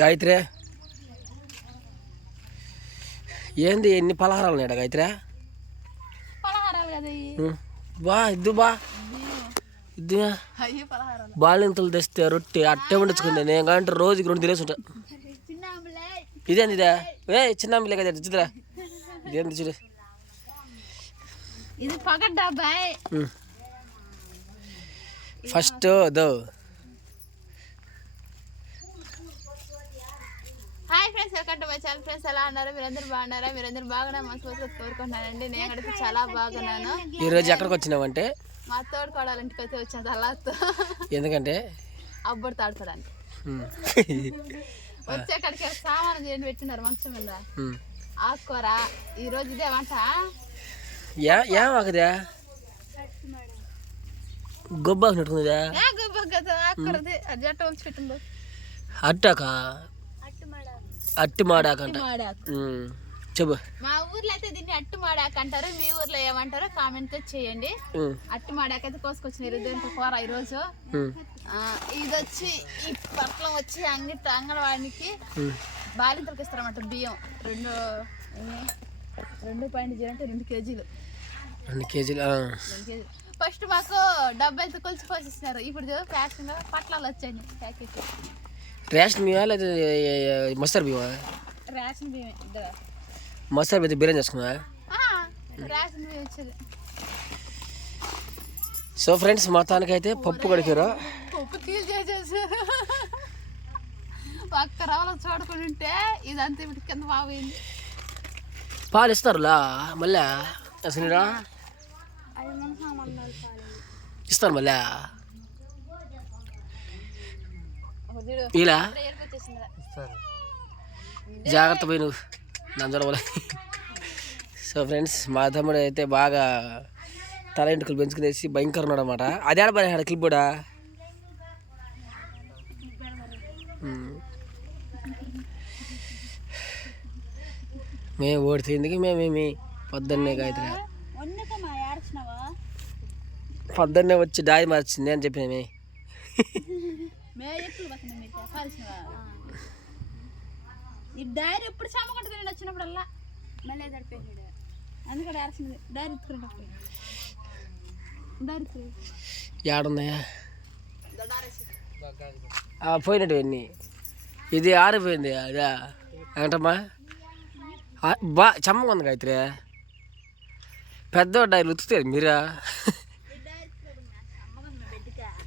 గాయత్రి ఏంది ఎన్ని పలహారాలు ఉన్నాయట గాయత్రి? బా ఇద్దు బా ఇద్దు బాలింతలు తెస్తే రొట్టె అట్టే వండించుకుంది. నేను కంటే రోజుకి 2 తినేసుంటా. ఇదేంది ఇదే? చిన్న అమ్మిలే కదా చూద్దురా. ఇదేంది చూడు. First though hi friends, welcome to my channel. Friends ఎలా ఉన్నారు? మీరందరూ బాగున్నారా? మీరందరూ బాగున్నా మనస్ఫూర్తిగా కోరుకుంటున్నానండి. నేను అడిగితే చాలా బాగున్నాను. ఈరోజు ఎక్కడికి వచ్చినామంటే మా తోడుకోవడాలి ఇంటికి అయితే వచ్చాను తలాతో. ఎందుకంటే అబ్బడు తాడుకోవడానికి వచ్చేక్కడికి సామాను చేయండి పెట్టినారు మంచం మీద. ఆకుకూర ఈరోజు ఇదే వంట. ఏమాకదా గొబ్బాకున్నట్టుకుందా? ఆకుకూరది జట్ట వచ్చి పెట్టిందో అట్టాక అట్టి మాడాకంట. చెప్పు. మా ఊర్లో అయితే దీన్ని అట్టు మాడాక అంటారు. మీ ఊర్లో ఏమంటారో కామెంట్ చేయండి. అట్టు మాడాక అయితే కోసుకొచ్చిన దీంతో కూర ఈరోజు. ఇది వచ్చి ఈ పట్లం వచ్చి అంగన్వాడికి బాలింతలకు ఇస్తారన్నమాట. బియ్యం 2.2 కేజీలు. 2 కేజీలు. ఫస్ట్ మాకు 70 కొలిచి పోసిస్తున్నారు. ఇప్పుడు ఫ్యాషన్ పట్లాలు వచ్చాయి ప్యాకెట్. రేషన్ బియ్యమా లేదా మసాలా బియ్యమా? రేషన్ బియ్యం. మసాలా బియ్యం బిర్యానీ చేసుకున్నా. రేషన్ బియ్యం వచ్చేది. సో ఫ్రెండ్స్, మొత్తానికైతే పప్పు కడిగారు. పప్పు తీసి చేసేసారు. ఒక్క రవ్వలో చూడకుండా ఉంటే ఇదంతా ఇప్పుడు కింద బాగుంది. పాలు ఇస్తారులా మళ్ళా? అసలు ఇస్తారు మళ్ళా ఇలా జాగ్రత్త పోయి నువ్వు నన్ను చూడవలే. సో ఫ్రెండ్స్, మా తమ్ముడు అయితే బాగా తల ఎంటుకలు పెంచుకునేసి భయంకరం ఉన్నాడు అనమాట. అది ఆడ పడేసాడు క్లిప్ కూడా. మేము ఓడితే మేమేమి పొద్దున్నే గాయత్రి పొద్దున్నే వచ్చి డాయి మార్చింది అని చెప్పిన. ఈ డైరీ ఎప్పుడు చామకొట్టుకుని వచ్చినప్పుడల్లా మళ్ళీ తడిపోయాడు. అందుకని ఆర్చింది డైరీ ఏడున్నాయా పోయినట్టు అన్నీ. ఇది ఆరిపోయింది. అదా ఏంటమ్మా చమ్మగా ఉంది గాయత్రి. పెద్ద డైరీలు ఉతుకుతారు మీరా?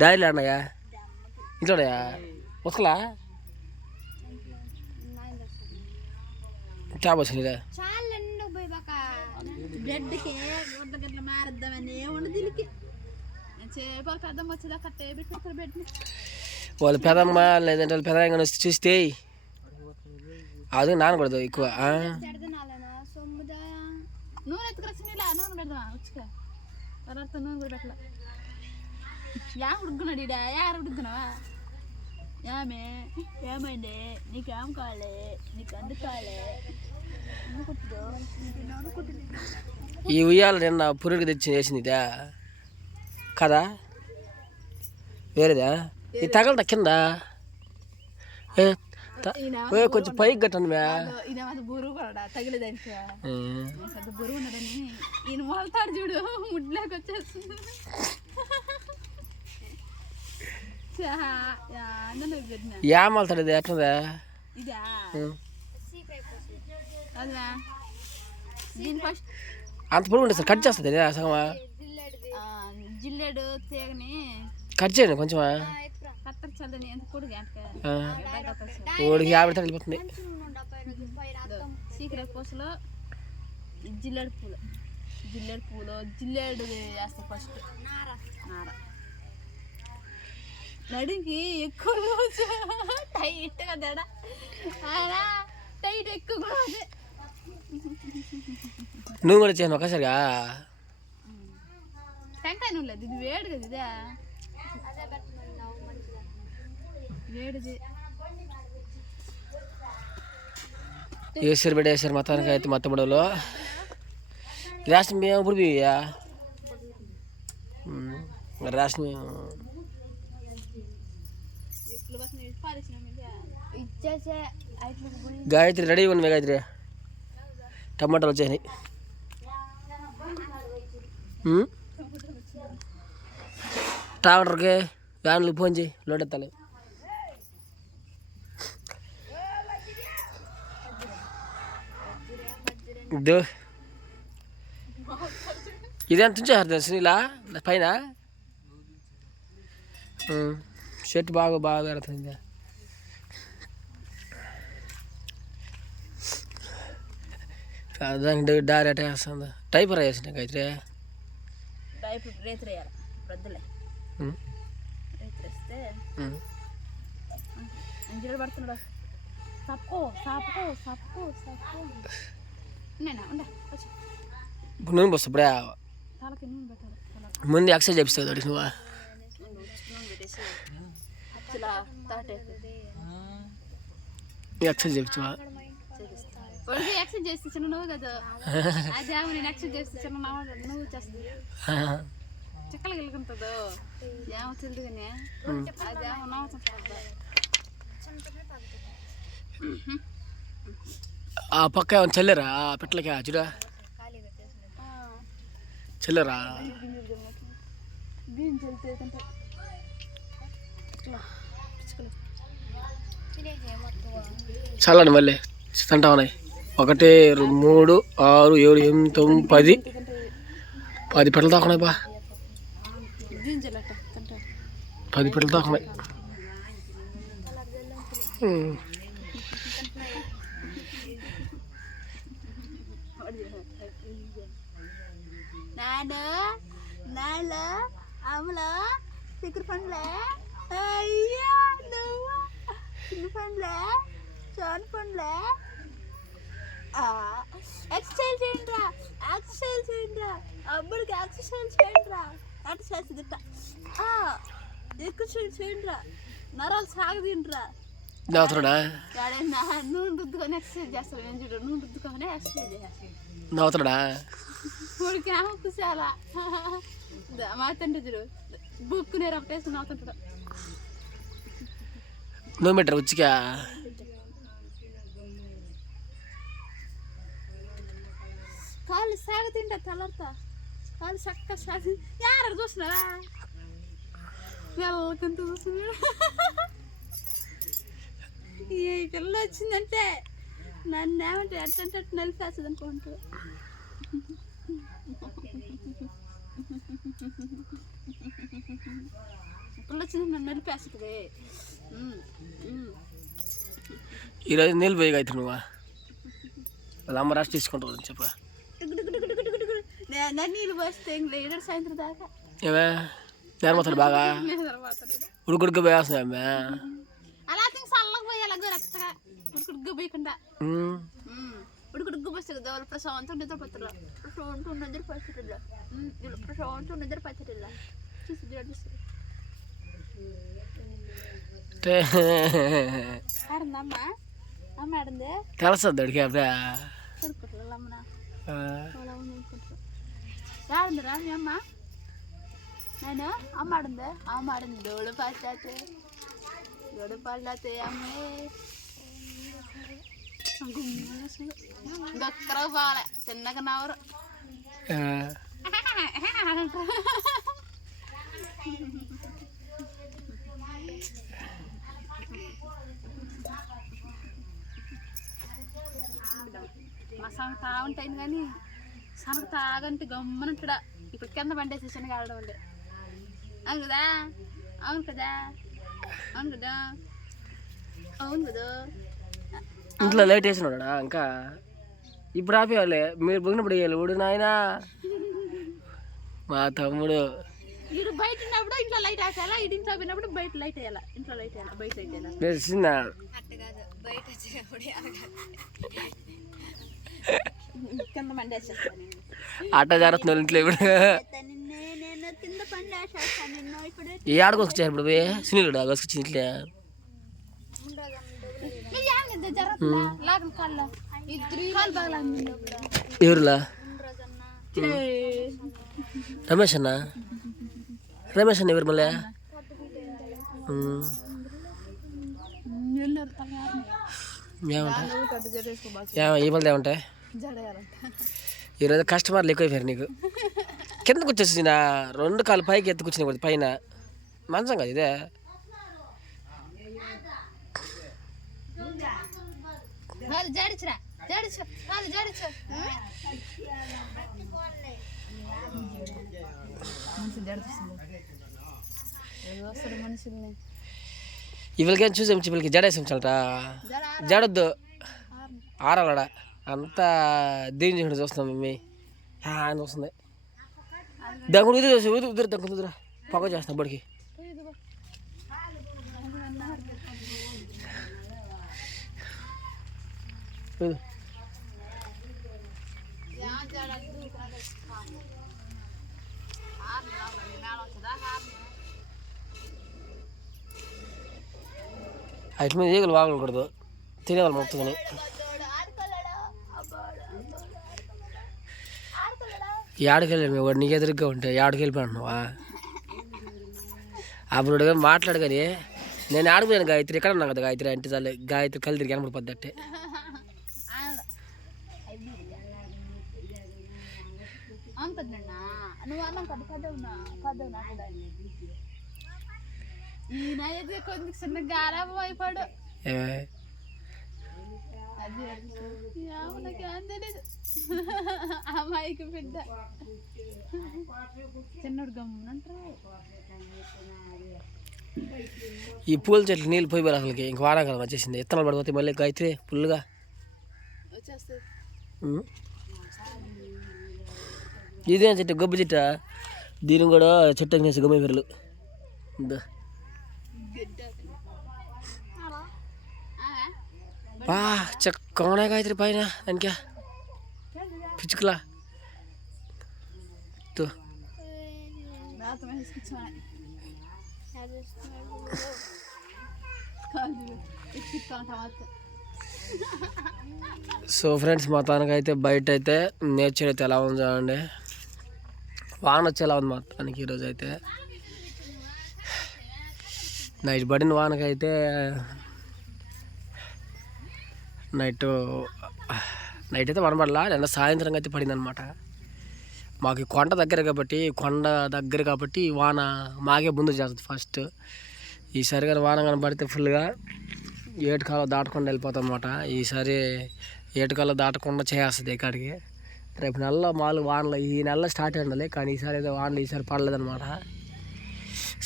డైరీలు అన్నాయా ఇంట్లోయా ఉతకలా? క్యాబ్ వచ్చింది. వాళ్ళు పెదమ్మ లేదంటే వాళ్ళు పెదగా వచ్చి చూస్తే అది నానకూడదు ఎక్కువ. నూనె ఎత్తుకొచ్చిన నూనె పెడదామా వచ్చుగా తర్వాత నూనె కూడా పెట్టలా. ఉడుకున్నాడు ఇడా యారు ఉడుకున్నావా? ఏమే ఏమైంది? నీకేం కాలే? నీకు అందుకు కాలే? ఈ ఉయ్యాల నిన్న పురుగు తెచ్చి వేసింది ఇదా కదా? వేరేదా? ఇది తగలదా కింద? కొంచెం పైకి కట్టండి మ్యా. బురువు కూడా తగిలేదానికి బురువు ఉన్నాడని ఈయన మొలతాడు చూడు ముడ్లోకి వచ్చేస్తుంది. ఏమవుతాడు ఇది? ఎట్లా ఇదా? అదా దీని ఫస్ట్ అంత పొడుగు ఉంటుంది సార్. కట్ చేస్తుంది సగమా? జిల్లేడు తీగని కట్ చేయండి కొంచెమా. కత్తర్చల్లని ఎంత పొడుగు ఓడికి 50 వెళ్ళిపోతుంది. సీక్రెట్ పూసలో జిల్లేడు పూలు జిల్లేడు వేస్తాయి ఫస్ట్. నార నడికి ఎక్కువ టైట్గా తేడా టైట్ ఎక్కువ కూడా. నువ్వు కూడా చేయను ఒకసారిగా. టెంకాయ నూనె లేదు, ఇది వేడి కదా. ఇదే వేడిది. వేసారు బిడ్డ వేసారు మొత్తానికి అయితే మొత్తబడలో రేషన్ బియ్యం ఇప్పుడు బియ్యా రేషన్ బియ్యం ఇచ్చేసే గాయత్రి రెడీ ఉంది గాయత్రి. టమాటాలు వచ్చాయి. ట్రాక్టర్కి వ్యాన్లు ఫోన్ చేయి, లోడ్ ఎత్తాలి. ఇదేంత ఉంచేసారు సునీలా పైన. షర్ట్ బాగా పెడుతుంది. దానికి దారి అట్ట వేస్తుంది. టైపర్ వేసిన గాయత్రి. నూనె పోస్తా ఇప్పుడే. ముందు ఎక్సర్సైజ్ చేపిస్తావు తోటి నువ్వు. ఎక్సర్సైజ్ చేపించవా? ఎక్సర్సైజ్ చేస్తే చిన్న నువ్వు కదా. అదే నేను ఎక్సర్సైజ్ చేస్తే చిన్న నువ్వు చేస్తుంది. చిక్కలు గెలుకుంటుందో ఏమో తెలియదు కానీ అదేమో నవ్వుతుంటుంది. ఆ పక్క ఏమైనా చల్లేరా పిట్లకి? చూడా చల్లరా? చల్లండి మళ్ళీ తింటా ఉన్నాయి. 1, 2, 3, 6, 7, 8, 9, 10 పిట్టలు తాకున్నాయి బా. 10 పిట్టలు తాకున్నాయి. నాలో అమలో చిక్కుడు పండ్లే, చిన్న పండ్లే, సోన పండ్లే. ఎక్సర్సైజ్ చేయండి రా, ఎక్సర్సైజ్ చేయండి రా, అబ్బడికి ఎక్సర్సైజ్ చేయండి రా. అటు చేస్తుందిట. ఎక్సర్సైజ్ చేయండి రా, నరాలు సాగదీండ్రా. నూనె రుద్దుకొని ఎక్సర్సైజ్ చేస్తారు. నేను చూడు నూనె రుద్దుకొని ఎక్సర్సైజ్ చేస్తాను. నవ్వుతాడా? ఉడికేమో కుసాలా మా తండ్రి చూడు బుక్కునే రప్పేసి నవ్వుతుంటాడు. నువ్వు మీటర్ ఉచ్చికా కాళ్ళు సాగుతుంటా తెల్లర్తా. కాళ్ళు చక్క సాగి యార చూసినావా? వెళ్ళకంత చూస్తున్నాడు. ఏ పిల్ల వచ్చిందంటే నన్ను ఏమంటే ఎట్టంటే నలిపేస్తుంది అనుకుంటాడు. పిల్ల వచ్చింది నన్ను నలిపేస్తుంది. ఈరోజు నీళ్ళు పోయి అయితే నువ్వు వాళ్ళ అమ్మ రాసి తీసుకుంటావు చెప్ప. నీళ్ళు పోస్తే ఇంకా సాయంత్రం దాకా ఏమే నేర్మతాడు బాగా ఉడుకుడుకు పోయేస్తున్నాయి అమ్మే. అలా చల్లగా పోయాలి రచ్చగా ఉడుకుడుగ్గా పోయకుండా. ఉడుకుడుగ్గు పోస్తే కదా వాళ్ళు ప్రశాంతం నిద్రపోతారు. ప్రశాంతం నిద్రపోతారు. ప్రశాంతం నిద్రపోతారు. చూసి ఆడుందమ్మా. అమ్మ ఆడింది తెలుస్తుంది అడిగి అప్పుడే అమ్మనా ఆడిందిరా మీ అమ్మ. నేను అమ్మ ఆడింది. అమ్మ ఆడింది. దోడు పడ్డాతే దోడు పడ్డాతే అమ్మే గక్కరో బాలే చిన్నగా నవరు. మా సంగ తాగుంటాయింది కానీ సనగ తాగంటే గమ్మనంటాడా. ఇప్పుడు కింద పండేసి చిన్నగా ఆడడం ఉండే. అవును కదా, అవును కదా, అవును కదా, అవును కదా. ఇంట్లో లైట్ వేసినాడా ఇంకా? ఇప్పుడు ఆపేవాళ్ళే మీరు పోయినప్పుడు వేయాలి. ఊడు నాయన మా తమ్ముడు ఇటు బయట ఉన్నప్పుడు ఇంట్లో లైట్ వేసేయాలా, ఇటు ఇంట్లో పోయినప్పుడు బయట లైట్ వేయాలా. ఇంట్లో లైట్ వేయాలా, బయట లైట్ వేయాలా. తెలిసిన కింద పండేసేస్తాను. ఆట జరుగుతున్నారు ఇంట్లో. ఇప్పుడు ఏ ఆడకొచ్చారు ఇప్పుడు పోయి సునీలుడు ఆగొచ్చి ఇంట్లో ఎవరులా? రమేష్ అన్న. రమేష్ అన్న ఎవరు మళ్ళీ? ఏమంటాయి ఈ పళ్ళు ఏమంటాయి ఈరోజు కస్టమర్లు ఎక్కువైపోయారు నీకు. కిందకు వచ్చేసి నా 2 కాళ్ళు పైకి ఎత్తుకొచ్చినాయి పైన మంచం కదా ఇదే. ఇవాళకేం చూసాం వీళ్ళకి జడేసాం చాలరా. జడొద్దు ఆరాలడా అంతా దేవుని చేసి చూస్తున్నాం మమ్మీ అని వస్తుంది. దగ్గర ఉదురు దగ్గర ఉదురా పొగ చేస్తాం బడికి. అటు మీద ఈగలు వాగకూడదు తినేవాళ్ళు మొత్తంగానే. ఏడకెళ్ళాడు వాడు నీకు ఎదురుగా ఉంటే ఏడకి వెళ్ళిపోయినావా అప్పుడు కానీ మాట్లాడు. కానీ నేను ఆడిపోయాను గాయత్రి ఎక్కడ ఉన్నా కదా గాయత్రి అంటే చాలు గాయత్రి కళ్ళు తిరిగి కనపడిపోద్ది అంటే. అమ్మాయికి బిడ్డ చిన్నడు గమ్మునంటారు. ఈ పూల చెట్లు నీళ్ళు పోయిపోయారు అసలుకి. ఇంక వానాకాలం వచ్చేసింది. ఇత్తనాలు పడిపోతాయి మళ్ళీ గాయత్రి ఫుల్గా వచ్చేస్తుంది. ఇదేం చెట్టు గొబ్బు చెట్ట. దీని కూడా చెట్టు అనేసి గమ్మ పెరలు చక్కగా గాయత్రి పైన దానికా పిచ్చుకలా సో ఫ్రెండ్స్ మొత్తానికైతే బయట అయితే నేచర్ అయితే ఎలా ఉంది చూడండి. వాన వచ్చేలా ఉంది మొత్తానికి ఈరోజు అయితే. నైట్ పడిన వానకైతే నైట్ అయితే వనపడలా. నిన్న సాయంత్రం అయితే పడింది అనమాట. మాకు కొండ దగ్గర కాబట్టి వాన మాకే ముందు చేస్తుంది ఫస్ట్. ఈసారి కానీ వాన కనబడితే ఫుల్గా ఏటుకాలం దాటకుండా వెళ్ళిపోతాం అనమాట. ఈసారి ఏటుకాలం దాటకుండా చేస్తుంది ఇక్కడికి. రేపు నెలలో వానలు ఈ నెలలో స్టార్ట్ అయ్యిండాలి. కానీ ఈసారి అయితే వానలు ఈసారి పడలేదన్నమాట.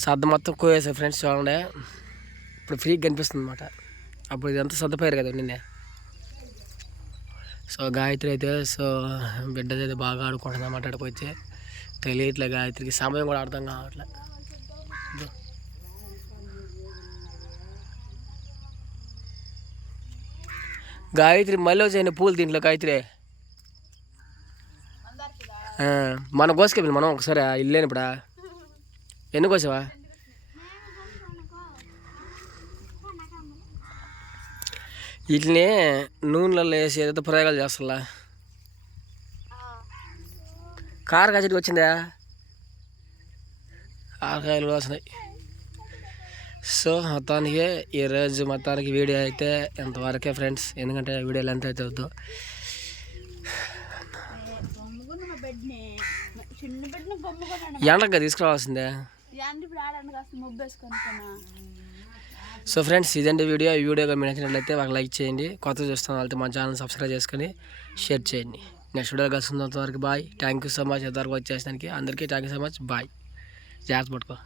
సద్ద మొత్తం కోయేసాయి ఫ్రెండ్స్ చూడండి. ఇప్పుడు ఫ్రీగా కనిపిస్తుంది అనమాట. అప్పుడు ఇదంతా సర్దపోయారు కదా నిన్నే. సో గాయత్రి అయితే బిడ్డది అయితే బాగా ఆడుకుంటుంది అన్నమాట. అక్కడికి వచ్చి తెలియట్లే గాయత్రికి సమయం కూడా అర్థం కావట్లే. గాయత్రి మళ్ళీ వచ్చాయండి పూలు దీంట్లో. గాయత్రి మన కోసుకెళ్ళి మనం ఒకసారి ఇల్లేను ఇప్పుడా ఎన్ని కోసావా? వీటిని నూనెలలో వేసి ఏదైతే ప్రయోగాలు చేస్తా. కారకాయ చెట్టుకు వచ్చిందా? కారకాయలు వస్తున్నాయి. సో మొత్తానికి ఈరోజు వీడియో అయితే ఎంతవరకే ఫ్రెండ్స్. ఎందుకంటే వీడియోలు ఎంత అయితే వద్దు. ఎండగా తీసుకురావాల్సిందే. సో ఫ్రెండ్స్ ఇదండి వీడియో. ఈ వీడియోగా మీరు నచ్చినట్లయితే ఒక లైక్ చేయండి. కొత్తగా చూస్తున్న వాళ్ళతో మన ఛానల్ సబ్స్క్రైబ్ చేసుకొని షేర్ చేయండి. నెక్స్ట్ వీడియో కలుసుకున్నంత వరకు bye. Thank you so much ఎంతవరకు వచ్చేసరికి అందరికీ thank you so much bye. జాగ్రత్త పట్టుకో.